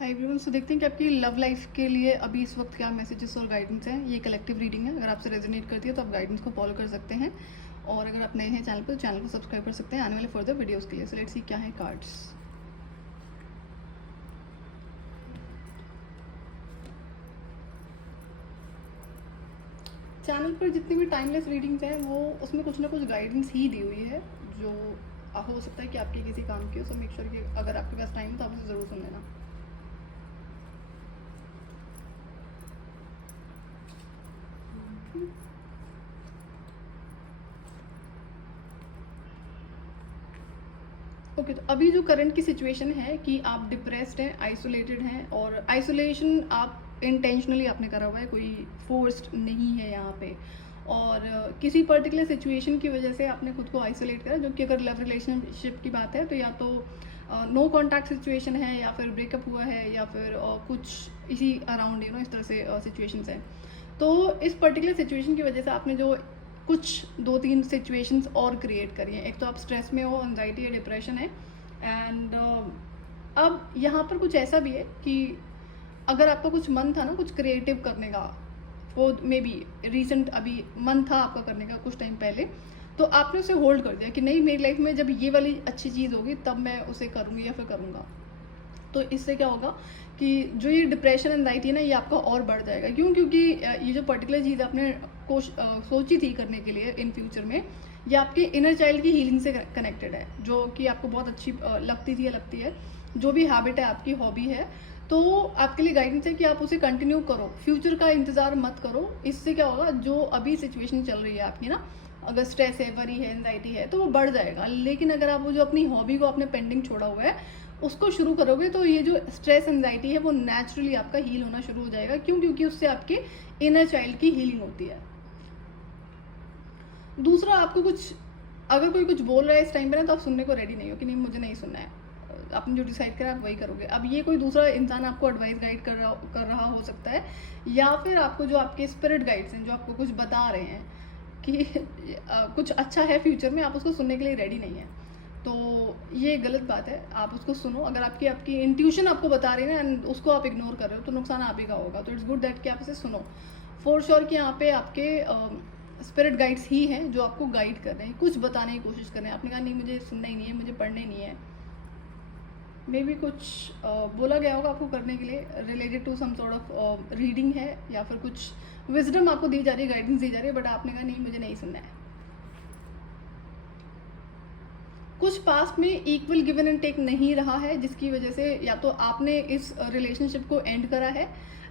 Hi everyone, सो देखते हैं कि आपकी लव लाइफ के लिए अभी इस वक्त क्या मैसेजेस और गाइडेंस हैं। ये कलेक्टिव रीडिंग है, अगर आपसे रेजोनेट करती है तो आप गाइडेंस को फॉलो कर सकते हैं, और अगर आप नए हैं चैनल पर तो चैनल को सब्सक्राइब कर सकते हैं आने वाले फर्दर वीडियोस के लिए। सो लेट्स सी क्या है कार्ड्स। चैनल पर जितनी भी टाइमलेस रीडिंग्स हैं वो उसमें कुछ ना कुछ गाइडेंस ही दी हुई है जो हो सकता है कि आपके किसी काम की हो। सो मेक श्योर कि अगर आपके पास टाइम है तो आप उसे ज़रूर सुन लेना। ओके, तो अभी जो करंट की सिचुएशन है कि आप डिप्रेस्ड हैं, आइसोलेटेड हैं, और आइसोलेशन आप इंटेंशनली आपने करा हुआ है, कोई फोर्स्ड नहीं है यहाँ पे। और किसी पर्टिकुलर सिचुएशन की वजह से आपने खुद को आइसोलेट करा, जो कि अगर लव रिलेशनशिप की बात है तो या तो नो कॉन्टैक्ट सिचुएशन है, या फिर ब्रेकअप हुआ है, या फिर कुछ इसी अराउंड इस तरह से सिचुएशंस हैं। तो इस पर्टिकुलर सिचुएशन की वजह से आपने जो कुछ 2-3 सिचुएशंस और क्रिएट करी हैं। एक तो आप स्ट्रेस में हो, एंजाइटी या डिप्रेशन है, एंड अब यहाँ पर कुछ ऐसा भी है कि अगर आपका कुछ मन था ना कुछ क्रिएटिव करने का, वो मे बी रिसेंट अभी मन था आपका करने का कुछ टाइम पहले, तो आपने उसे होल्ड कर दिया कि नहीं, मेरी लाइफ में जब ये वाली अच्छी चीज़ होगी तब मैं उसे करूँगी या फिर करूँगा। तो इससे क्या होगा कि जो ये डिप्रेशन एंजाइटी है ना, ये आपका और बढ़ जाएगा। क्यों? क्योंकि ये जो पर्टिकुलर चीज़ आपने सोची थी करने के लिए इन फ्यूचर में, ये आपके इनर चाइल्ड की हीलिंग से कनेक्टेड है, जो कि आपको बहुत अच्छी लगती थी या लगती है। जो भी हैबिट है आपकी, हॉबी है, तो आपके लिए गाइडेंस है कि आप उसे कंटिन्यू करो, फ्यूचर का इंतज़ार मत करो। इससे क्या होगा, जो अभी सिचुएशन चल रही है आपकी ना, अगर स्ट्रेस है, वरी है, एंजाइटी है, तो वो बढ़ जाएगा। लेकिन अगर आप वो जो अपनी हॉबी को आपने पेंडिंग छोड़ा हुआ है उसको शुरू करोगे, तो ये जो स्ट्रेस एंजाइटी है वो नेचुरली आपका हील होना शुरू हो जाएगा। क्यों? क्योंकि उससे आपके इनर चाइल्ड की हीलिंग होती है। दूसरा, आपको कुछ अगर कोई कुछ बोल रहा है इस टाइम पे ना, तो आप सुनने को रेडी नहीं हो कि नहीं, मुझे नहीं सुनना है। आपने जो डिसाइड करा आप वही करोगे। अब ये कोई दूसरा इंसान आपको एडवाइस गाइड कर रहा हो सकता है, या फिर आपको जो आपके स्पिरिट गाइड्स हैं जो आपको कुछ बता रहे हैं कि कुछ अच्छा है फ्यूचर में, आप उसको सुनने के लिए रेडी नहीं है। तो ये गलत बात है, आप उसको सुनो। अगर आपकी आपकी इंट्यूशन आपको बता रही है ना, एंड उसको आप इग्नोर कर रहे हो, तो नुकसान आप ही का होगा। तो इट्स गुड दैट कि आप इसे सुनो। फॉर श्योर कि यहाँ पे आपके स्पिरिट गाइड्स ही हैं जो आपको गाइड कर रहे हैं, कुछ बताने की कोशिश कर रहे हैं। आपने कहा नहीं, मुझे सुनना ही नहीं है, मुझे पढ़ने नहीं है, मे बी कुछ बोला गया होगा आपको करने के लिए related to some sort of reading है, या फिर कुछ विजडम आपको दी जा रही है, गाइडेंस दी जा रही है, बट आपने कहा नहीं, मुझे नहीं सुनना है। कुछ पास्ट में इक्वल गिवन एंड टेक नहीं रहा है, जिसकी वजह से या तो आपने इस रिलेशनशिप को एंड करा है,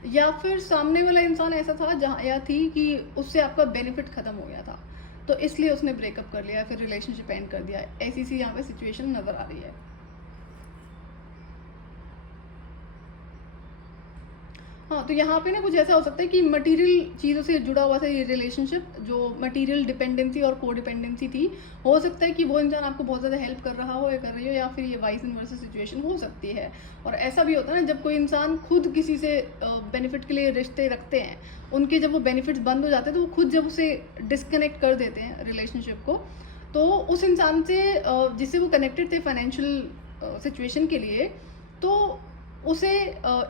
या फिर सामने वाला इंसान ऐसा था जहाँ या थी कि उससे आपका बेनिफिट खत्म हो गया था, तो इसलिए उसने ब्रेकअप कर लिया, फिर रिलेशनशिप एंड कर दिया। ऐसी सी यहाँ पे सिचुएशन नजर आ रही है। हाँ, तो यहाँ पे ना कुछ ऐसा हो सकता है कि मटेरियल चीज़ों से जुड़ा हुआ था ये रिलेशनशिप, जो मटेरियल डिपेंडेंसी और को डिपेंडेंसी थी। हो सकता है कि वो इंसान आपको बहुत ज़्यादा हेल्प कर रहा हो या कर रही हो, या फिर ये वाइस इनवर्स सिचुएशन हो सकती है। और ऐसा भी होता है ना, जब कोई इंसान खुद किसी से बेनिफिट के लिए रिश्ते रखते हैं, उनके जब वो बेनिफिट्स बंद हो जाते हैं, तो वो खुद जब उसे डिस्कनेक्ट कर देते हैं रिलेशनशिप को, तो उस इंसान से जिससे वो कनेक्टेड थे फाइनेंशियल सिचुएशन के लिए, तो उसे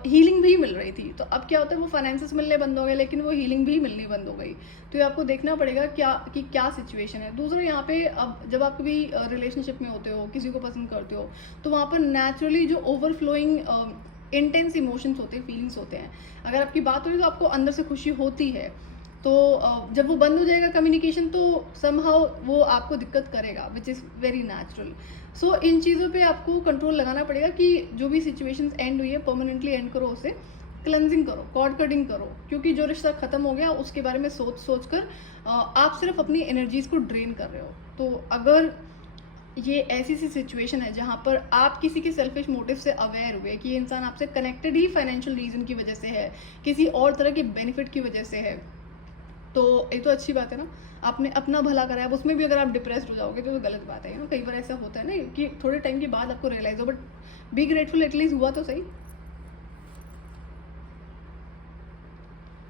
हीलिंग भी मिल रही थी। तो अब क्या होता है, वो फाइनेंसेस मिलने बंद हो गए, लेकिन वो हीलिंग भी मिलनी बंद हो गई। तो ये आपको देखना पड़ेगा क्या सिचुएशन है। दूसरा, यहाँ पे अब जब आप कभी रिलेशनशिप में होते हो, किसी को पसंद करते हो, तो वहाँ पर नेचुरली जो ओवरफ्लोइंग इंटेंस इमोशंस होते हैं, फीलिंग्स होते हैं। अगर आपकी बात हो रही है तो आपको अंदर से खुशी होती है, तो जब वो बंद हो जाएगा कम्युनिकेशन, तो समहाउ वो आपको दिक्कत करेगा, विच इज़ वेरी नेचुरल। सो इन चीज़ों पे आपको कंट्रोल लगाना पड़ेगा कि जो भी सिचुएशंस एंड हुई है परमानेंटली एंड करो, उसे क्लेंजिंग करो, कॉर्ड कटिंग करो। क्योंकि जो रिश्ता खत्म हो गया उसके बारे में सोच कर आप सिर्फ अपनी एनर्जीज को ड्रेन कर रहे हो। तो अगर ये ऐसी सी सिचुएशन है जहाँ पर आप किसी के सेल्फिश मोटिव से अवेयर हुए कि ये इंसान आपसे कनेक्टेड ही फाइनेंशियल रीजन की वजह से है, किसी और तरह के बेनिफिट की वजह से है, तो ये तो अच्छी बात है ना, आपने अपना भला करा है। अब उसमें भी अगर आप डिप्रेस्ड हो जाओगे तो गलत बात है ना। कई बार ऐसा होता है ना कि थोड़े टाइम के बाद आपको रियलाइज हो, बट बी ग्रेटफुल, एटलीस्ट हुआ तो सही।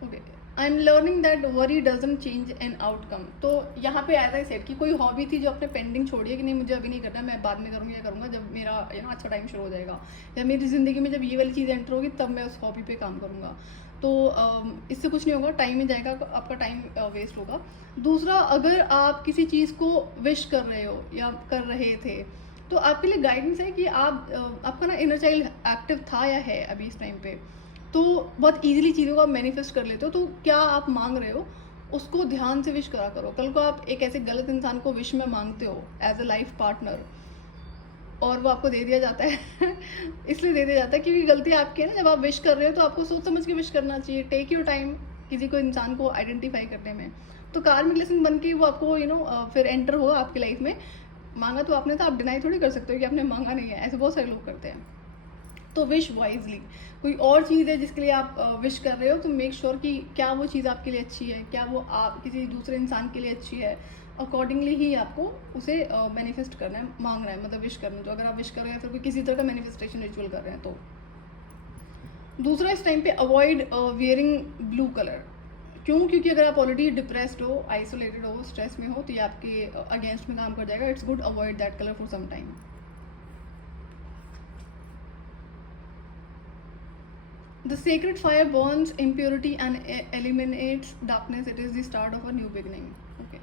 Okay, I am learning that worry doesn't change an outcome. तो यहाँ पे एज आई सेड कि कोई हॉबी थी जो आपने पेंडिंग छोड़ी है कि नहीं मुझे अभी नहीं करना, मैं बाद में करूँगी या करूँगा जब मेरा अच्छा टाइम शुरू हो जाएगा, या मेरी ज़िंदगी में जब ये वाली चीज़ एंटर होगी तब मैं उस हॉबी पे काम करूँगा। तो इससे कुछ नहीं होगा, टाइम ही जाएगा, आपका टाइम वेस्ट होगा। दूसरा, अगर आप किसी चीज़ को विश कर रहे हो या कर रहे थे, तो आपके लिए गाइडेंस है कि आपका ना इनर चाइल्ड एक्टिव था या है अभी इस टाइम पे, तो बहुत इजीली चीज़ों को आप मैनिफेस्ट कर लेते हो। तो क्या आप मांग रहे हो उसको ध्यान से विश करा करो। कल को आप एक ऐसे गलत इंसान को विश में मांगते हो एज अ लाइफ पार्टनर और वो आपको दे दिया जाता है इसलिए दे दिया जाता है क्योंकि गलती आपकी है ना। जब आप विश कर रहे हो तो आपको सोच समझ के विश करना चाहिए, टेक योर टाइम किसी को इंसान को आइडेंटिफाई करने में। तो कार्मिक लेसन बन के वो आपको फिर एंटर होगा आपकी लाइफ में। मांगा तो आपने था, आप डिनाई थोड़ी कर सकते हो कि आपने मांगा नहीं है, ऐसे बहुत सारे लोग करते हैं। तो विश वाइजली। कोई और चीज़ है जिसके लिए आप विश कर रहे हो तो मेक श्योर कि क्या वो चीज़ आपके लिए अच्छी है, क्या वो आप किसी दूसरे इंसान के लिए अच्छी है, अकॉर्डिंगली ही आपको उसे मैनिफेस्ट करना है, मांगना है, मतलब विश करना है। तो अगर आप विश कर रहे हैं फिर कोई किसी तरह का मैनिफेस्टेशन रिचुअल कर रहे हैं तो। दूसरा, इस टाइम पे अवॉइड वियरिंग ब्लू कलर। क्यों? क्योंकि अगर आप ऑलरेडी डिप्रेस्ड हो, आइसोलेटेड हो, स्ट्रेस में हो तो ये आपके अगेंस्ट में काम कर जाएगा। It's good avoid that colour for some time. The sacred fire burns impurity and eliminates darkness. It is the start of a new beginning. Okay.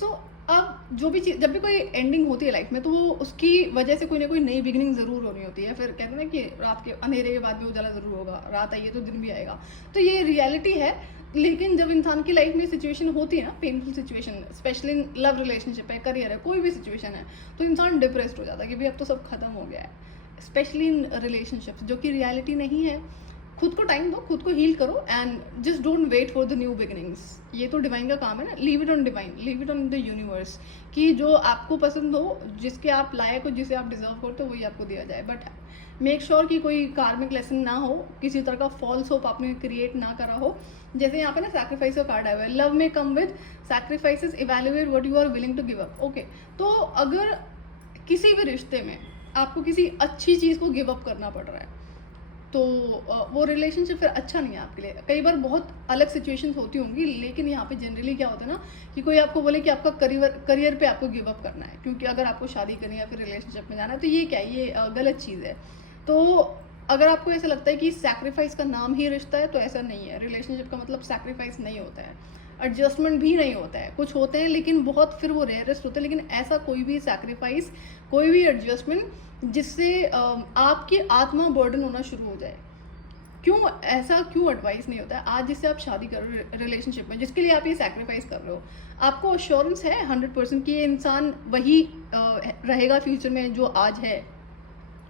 So अब जो भी चीज़, जब भी कोई एंडिंग होती है लाइफ में तो वो उसकी वजह से कोई ना कोई नई बिगिनिंग ज़रूर होनी होती है। फिर कहते हैं ना कि रात के अंधेरे के बाद भी उजाला ज़रूर होगा, रात आई है तो दिन भी आएगा। तो ये रियलिटी है। लेकिन जब इंसान की लाइफ में सिचुएशन होती है ना, painful situation, specially in love relationship है, करियर है, कोई भी सिचुएशन है, तो इंसान डिप्रेस्ड हो जाता है कि भाई अब तो सब खत्म हो गया है। स्पेशली इन रिलेशनशिप्स, जो कि रियलिटी नहीं है। खुद को टाइम दो, खुद को हील करो and just don't wait for the new beginnings. ये तो डिवाइन का काम है ना, leave it on divine, leave it on the universe, कि जो आपको पसंद हो, जिसके आप लायक हो, जिसे आप डिजर्व करते हो, वही आपको दिया जाए। बट मेक श्योर कि कोई कार्मिक लेसन ना हो, किसी तरह का फॉल्स होप आपने क्रिएट ना करा हो। जैसे यहाँ पे ना सैक्रिफाइस का कार्ड आया हुआ है, लव में come with sacrifices, evaluate what you are willing to give up. Okay, तो अगर किसी भी रिश्ते में आपको किसी अच्छी चीज़ को गिव अप करना पड़ रहा है तो वो रिलेशनशिप फिर अच्छा नहीं है आपके लिए। कई बार बहुत अलग सिचुएशंस होती होंगी, लेकिन यहाँ पे जनरली क्या होता है ना कि कोई आपको बोले कि आपका करियर पे आपको गिव अप करना है, क्योंकि अगर आपको शादी करनी है या फिर रिलेशनशिप में जाना है, तो ये क्या है, ये गलत चीज़ है। तो अगर आपको ऐसा लगता है कि सैक्रिफाइस का नाम ही रिश्ता है, तो ऐसा नहीं है। रिलेशनशिप का मतलब सैक्रिफाइस नहीं होता है, एडजस्टमेंट भी नहीं होता है। कुछ होते हैं लेकिन बहुत, फिर वो रेयरेस्ट होते हैं। लेकिन ऐसा कोई भी सैक्रिफाइस, कोई भी एडजस्टमेंट जिससे आपकी आत्मा बर्डन होना शुरू हो जाए, ऐसा क्यों एडवाइस नहीं होता है। आज जिससे आप शादी कर रहे हो रिलेशनशिप में, जिसके लिए आप ये सैक्रिफाइस कर रहे हो, आपको अश्योरेंस है 100% कि ये इंसान वही रहेगा फ्यूचर में जो आज है।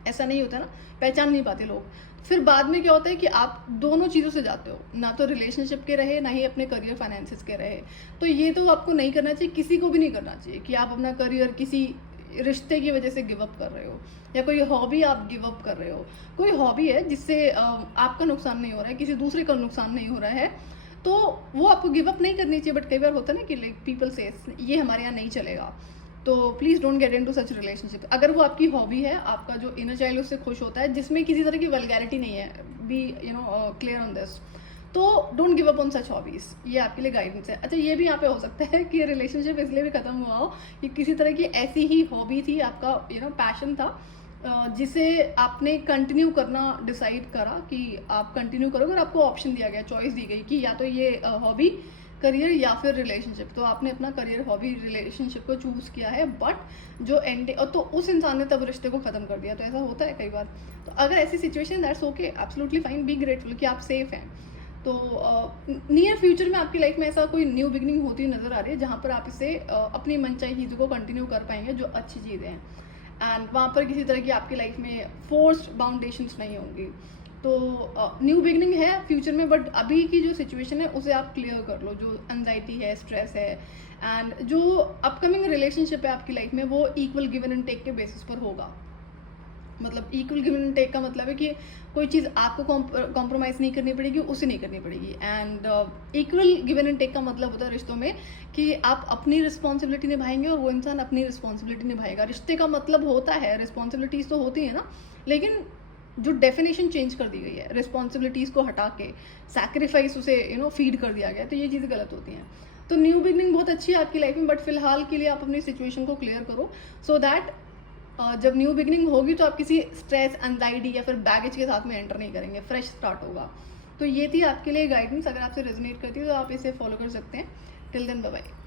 ऐसा नहीं होता ना, पहचान नहीं पाते लोग। फिर बाद में क्या होता है कि आप दोनों चीज़ों से जाते हो, ना तो रिलेशनशिप के रहे, ना ही अपने करियर फाइनेंसेस के रहे। तो ये तो आपको नहीं करना चाहिए, किसी को भी नहीं करना चाहिए कि आप अपना करियर किसी रिश्ते की वजह से गिव अप कर रहे हो, या कोई हॉबी आप गिव अप कर रहे हो। कोई हॉबी है जिससे आपका नुकसान नहीं हो रहा है, किसी दूसरे का नुकसान नहीं हो रहा है, तो वो आपको गिव अप नहीं करनी चाहिए। बट कई बार होता है ना कि लाइक पीपल से ये हमारे यहाँ नहीं चलेगा, तो please don't get into such relationship. अगर वो आपकी हॉबी है, आपका जो इनर चाइल्ड उससे खुश होता है, जिसमें किसी तरह की वल्गैरिटी नहीं है, बी क्लियर ऑन दिस, तो don't give up on such hobbies. ये आपके लिए गाइडेंस है। अच्छा, ये भी यहाँ पे हो सकता है कि रिलेशनशिप इसलिए भी खत्म हुआ हो कि किसी तरह की ऐसी ही हॉबी थी, आपका पैशन था, जिसे आपने कंटिन्यू करना डिसाइड करा कि आप कंटिन्यू करोगे, और आपको ऑप्शन दिया गया, चॉइस दी गई कि या तो ये हॉबी, करियर या फिर रिलेशनशिप। तो आपने अपना करियर, हॉबी, रिलेशनशिप को चूज़ किया है, बट जो और तो उस इंसान ने तब रिश्ते को ख़त्म कर दिया। तो ऐसा होता है कई बार। तो अगर ऐसी situation, that's okay, absolutely fine, be grateful कि आप सेफ हैं। तो नियर फ्यूचर में आपकी लाइफ में ऐसा कोई न्यू बिगनिंग होती हुई नज़र आ रही है जहाँ पर आप इसे अपनी मनचाही चीज़ों को कंटिन्यू कर पाएंगे, जो अच्छी चीज़ें हैं, एंड वहाँ पर किसी तरह की आपकी लाइफ में फोर्स्ड बाउंडेशंस नहीं होंगी। तो न्यू बिगनिंग है फ्यूचर में, बट अभी की जो सिचुएशन है उसे आप क्लियर कर लो। जो एंजाइटी है, स्ट्रेस है, एंड जो अपकमिंग रिलेशनशिप है आपकी लाइफ में, वो इक्वल गिवन एंड टेक के बेसिस पर होगा। मतलब इक्वल गिवन एंड टेक का मतलब है कि कोई चीज़ आपको कॉम्प्रोमाइज़ नहीं करनी पड़ेगी, उसे नहीं करनी पड़ेगी। And equal given and take का मतलब होता है रिश्तों में कि आप अपनी रिस्पॉन्सिबिलिटी निभाएंगे और वो इंसान अपनी रिस्पॉन्सिबिलिटी निभाएगा। रिश्ते का मतलब होता है, रिस्पॉन्सिबिलिटीज़ तो होती है ना, लेकिन जो डेफिनेशन चेंज कर दी गई है, रिस्पॉन्सिबिलिटीज़ को हटा के सैक्रिफाइस उसे फीड कर दिया गया, तो ये चीज़ें गलत होती हैं। तो न्यू बिगनिंग बहुत अच्छी है आपकी लाइफ में, बट फिलहाल के लिए आप अपनी सिचुएशन को क्लियर करो, सो दैट जब न्यू बिगनिंग होगी तो आप किसी स्ट्रेस, एंजाइटी या फिर बैगेज के साथ में एंटर नहीं करेंगे, फ्रेश स्टार्ट होगा। तो ये थी आपके लिए गाइडेंस, अगर आपसे रेजोनेट करती है तो आप इसे फॉलो कर सकते हैं। Till then bye bye.